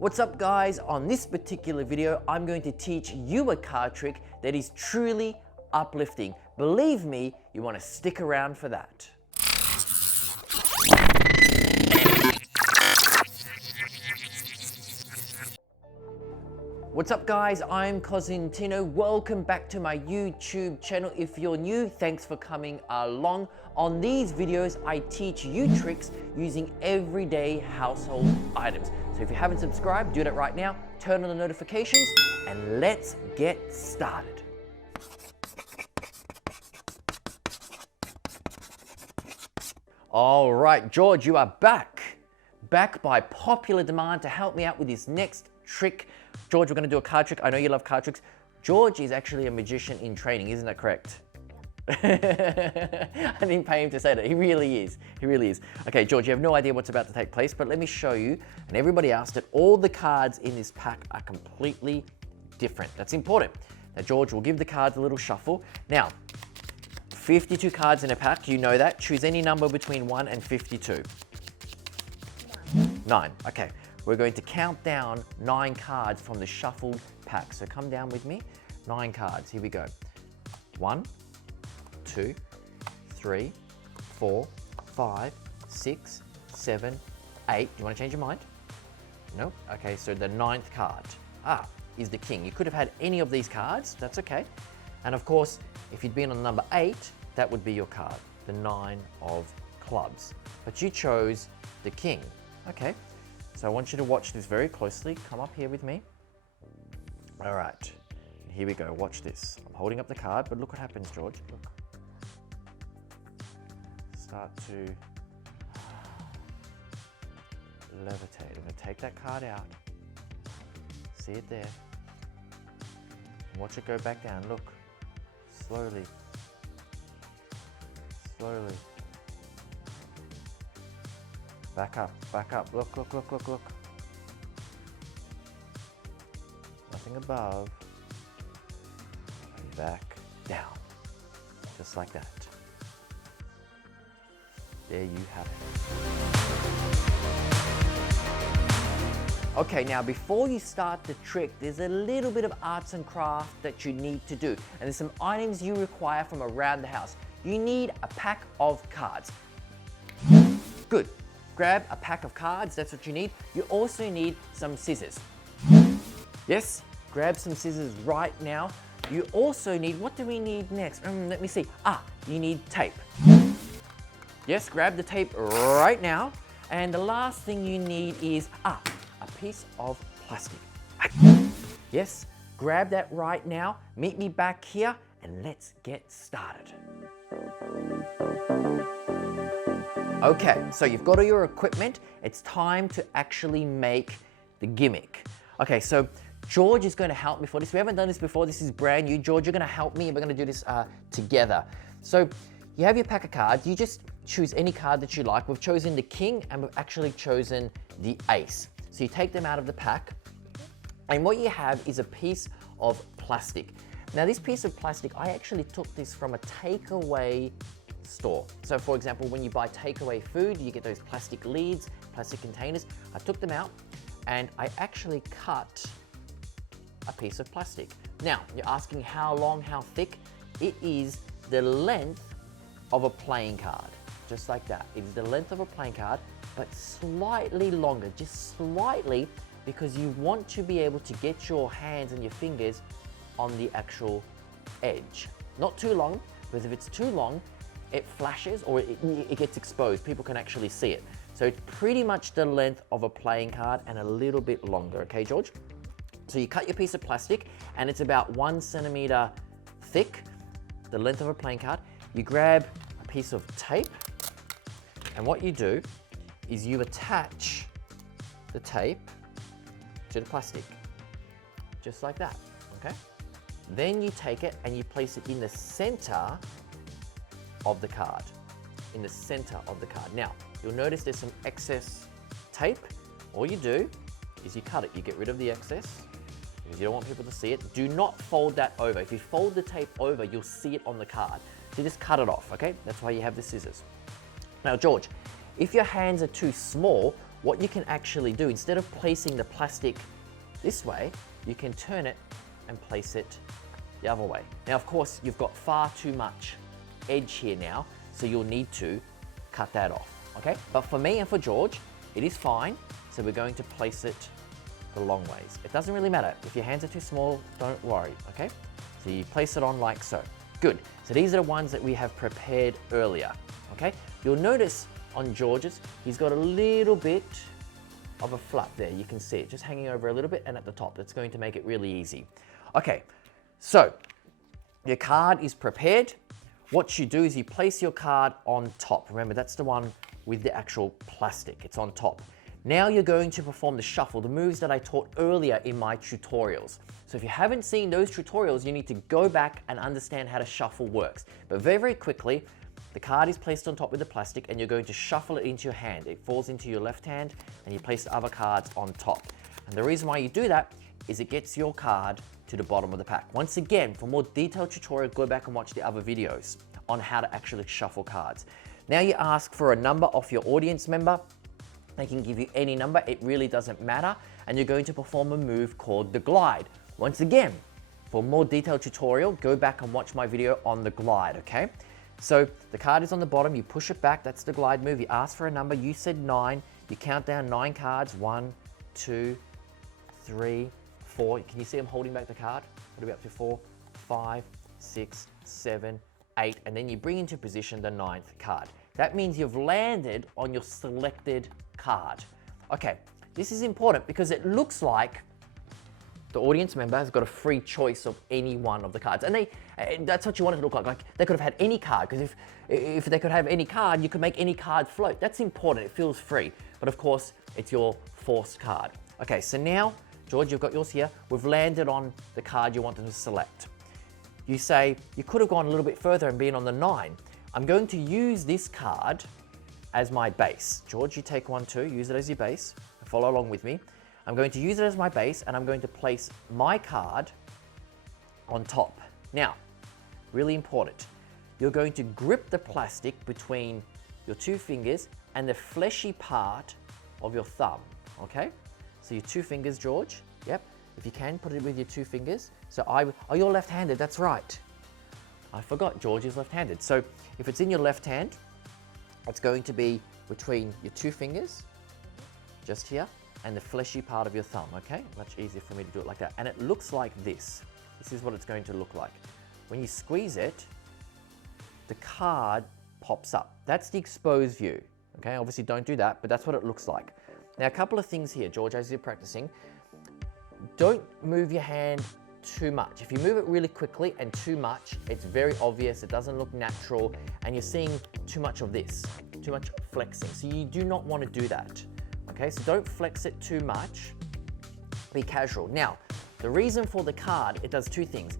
What's up guys? On this particular video, I'm going to teach you a card trick that is truly uplifting. Believe me, you want to stick around for that. What's up guys? I'm Cosentino. Welcome back to my YouTube channel. If you're new, thanks for coming along. On these videos, I teach you tricks using everyday household items. So if you haven't subscribed, do that right now. Turn on the notifications and let's get started. All right, George, you are back. Back by popular demand to help me out with this next trick. George, we're going to do a card trick. I know you love card tricks. George is actually a magician in training, isn't that correct? I didn't pay him to say that. He really is. He really is. Okay, George, you have no idea what's about to take place, but let me show you and everybody else that all the cards in this pack are completely different. That's important. Now, George will give the cards a little shuffle. Now, 52 cards in a pack, you know that. Choose any number between 1 and 52. 9. Okay. We're going to count down 9 cards from the shuffled pack. So come down with me. 9 cards. Here we go. 1, 2, 3, 4, 5, 6, 7, 8. You want to change your mind? No? Okay, so the 9th card is the king. You could have had any of these cards. That's okay. And of course, if you'd been on number 8, that would be your card, the 9 of clubs. But you chose the king. Okay. So I want you to watch this very closely. Come up here with me. All right, here we go. Watch this. I'm holding up the card, but look what happens, George. Look. Start to levitate. I'm going to take that card out. See it there. And watch it go back down. Look. Slowly. Slowly. Back up, back up. Look, look, look, look, look. Nothing above. And back down. Just like that. There you have it. Okay, now before you start the trick, there's a little bit of arts and craft that you need to do. And there's some items you require from around the house. You need a pack of cards. Good. Grab a pack of cards, that's what you need. You also need some scissors. Yes, grab some scissors right now. You also need, what do we need next? Let me see. You need tape. Yes, grab the tape right now. And the last thing you need is, a piece of plastic. Yes, grab that right now. Meet me back here and let's get started. Okay, so you've got all your equipment. It's time to actually make the gimmick. Okay, so George is going to help me for this. We haven't done this before. This is brand new. George, you're going to help me and we're going to do this together. So you have your pack of cards. You just choose any card that you like. We've chosen the king and we've actually chosen the ace. So you take them out of the pack and what you have is a piece of plastic. Now this piece of plastic, I actually took this from a takeaway store. So for example, when you buy takeaway food, you get those plastic lids, plastic containers. I took them out and I actually cut a piece of plastic. Now, you're asking how long, how thick? It is the length of a playing card, just like that. It is the length of a playing card, but slightly longer, just slightly, because you want to be able to get your hands and your fingers on the actual edge. Not too long, because if it's too long, it flashes or it gets exposed. People can actually see it. So it's pretty much the length of a playing card and a little bit longer, okay, George? So you cut your piece of plastic and it's about 1 centimeter thick, the length of a playing card. You grab a piece of tape and what you do is you attach the tape to the plastic, just like that, okay? Then you take it and you place it in the center of the card, in the center of the card. Now, you'll notice there's some excess tape. All you do is you cut it. You get rid of the excess because you don't want people to see it. Do not fold that over. If you fold the tape over, you'll see it on the card. So just cut it off, okay? That's why you have the scissors. Now, George, if your hands are too small, what you can actually do, instead of placing the plastic this way, you can turn it and place it the other way. Now, of course, you've got far too much edge here now, so you'll need to cut that off, okay? But for me and for George, it is fine, so we're going to place it the long ways. It doesn't really matter. If your hands are too small, don't worry, okay? So you place it on like so. Good. So these are the ones that we have prepared earlier, okay? You'll notice on George's, he's got a little bit of a flap there. You can see it just hanging over a little bit and at the top. That's going to make it really easy. Okay, so your card is prepared. What you do is you place your card on top. Remember, that's the one with the actual plastic. It's on top. Now you're going to perform the shuffle, the moves that I taught earlier in my tutorials. So if you haven't seen those tutorials, you need to go back and understand how the shuffle works. But very, very quickly, the card is placed on top with the plastic and you're going to shuffle it into your hand. It falls into your left hand and you place the other cards on top. And the reason why you do that is it gets your card to the bottom of the pack. Once again, for more detailed tutorial, go back and watch the other videos on how to actually shuffle cards. Now you ask for a number off your audience member. They can give you any number, it really doesn't matter. And you're going to perform a move called the glide. Once again, for more detailed tutorial, go back and watch my video on the glide, okay? So the card is on the bottom, you push it back, that's the glide move. You ask for a number, you said 9, you count down 9 cards, 1, 2, 3, 4. Can you see I'm holding back the card? What are we up to? 4, 5, 6, 7, 8, and then you bring into position the 9th card. That means you've landed on your selected card. Okay, this is important because it looks like the audience member has got a free choice of any one of the cards. And that's what you want it to look like. Like they could have had any card, because if they could have any card, you could make any card float. That's important, it feels free. But of course, it's your forced card. Okay, so now, George, you've got yours here. We've landed on the card you wanted to select. You say, you could have gone a little bit further and been on the 9. I'm going to use this card as my base. George, you take 1, 2, use it as your base. Follow along with me. I'm going to use it as my base and I'm going to place my card on top. Now, really important, you're going to grip the plastic between your 2 fingers and the fleshy part of your thumb, okay? So your 2 fingers, George, yep. If you can, put it with your 2 fingers. So oh, you're left-handed, that's right. I forgot George is left-handed. So if it's in your left hand, it's going to be between your 2 fingers, just here, and the fleshy part of your thumb, okay? Much easier for me to do it like that. And it looks like this. This is what it's going to look like. When you squeeze it, the card pops up. That's the exposed view, okay? Obviously don't do that, but that's what it looks like. Now, a couple of things here, George, as you're practicing. Don't move your hand too much. If you move it really quickly and too much, it's very obvious, it doesn't look natural, and you're seeing too much of this, too much flexing. So you do not want to do that. Okay, so don't flex it too much, be casual. Now, the reason for the card, it does 2 things.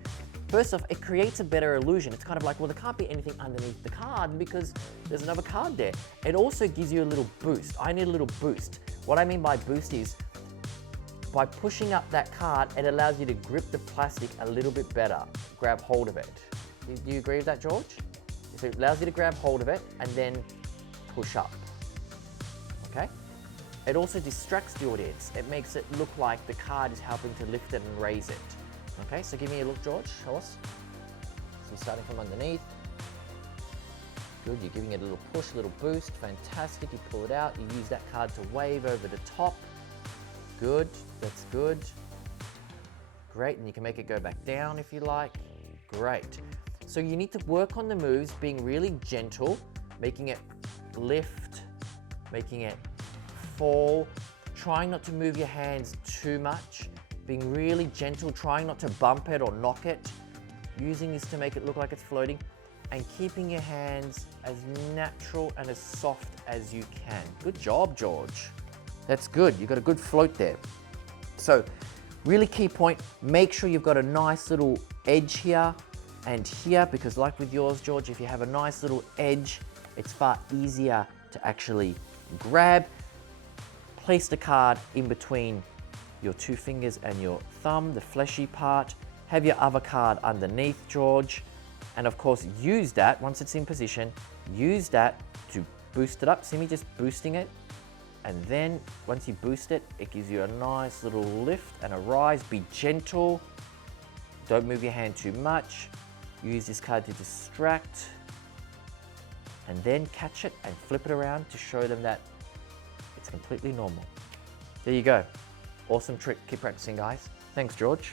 First off, it creates a better illusion. It's kind of like, well, there can't be anything underneath the card because there's another card there. It also gives you a little boost. I need a little boost. What I mean by boost is, by pushing up that card, it allows you to grip the plastic a little bit better, grab hold of it. Do you agree with that, George? So it allows you to grab hold of it and then push up, okay? It also distracts the audience. It makes it look like the card is helping to lift it and raise it. Okay, so give me a look, George, show us. So you're starting from underneath. Good, you're giving it a little push, a little boost, fantastic. You pull it out, you use that card to wave over the top. Good, that's good. Great, and you can make it go back down if you like. Great. So you need to work on the moves, being really gentle, making it lift, making it fall, trying not to move your hands too much, being really gentle, trying not to bump it or knock it, using this to make it look like it's floating, and keeping your hands as natural and as soft as you can. Good job, George. That's good, you've got a good float there. So, really key point, make sure you've got a nice little edge here and here, because like with yours, George, if you have a nice little edge, it's far easier to actually grab. Place the card in between your 2 fingers and your thumb, the fleshy part. Have your other card underneath, George. And of course, use that, once it's in position, use that to boost it up. See me just boosting it And then once you boost it, it gives you a nice little lift and a rise. Be gentle. Don't move your hand too much. Use this card to distract. And then catch it and flip it around to show them that it's completely normal. There you go. Awesome trick. Keep practicing, guys. Thanks, George.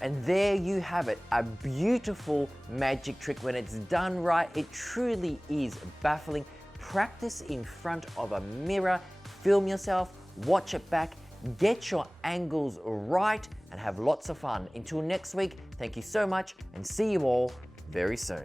And there you have it, a beautiful magic trick. When it's done right, it truly is baffling. Practice in front of a mirror, film yourself, watch it back, get your angles right, and have lots of fun. Until next week, thank you so much, and see you all very soon.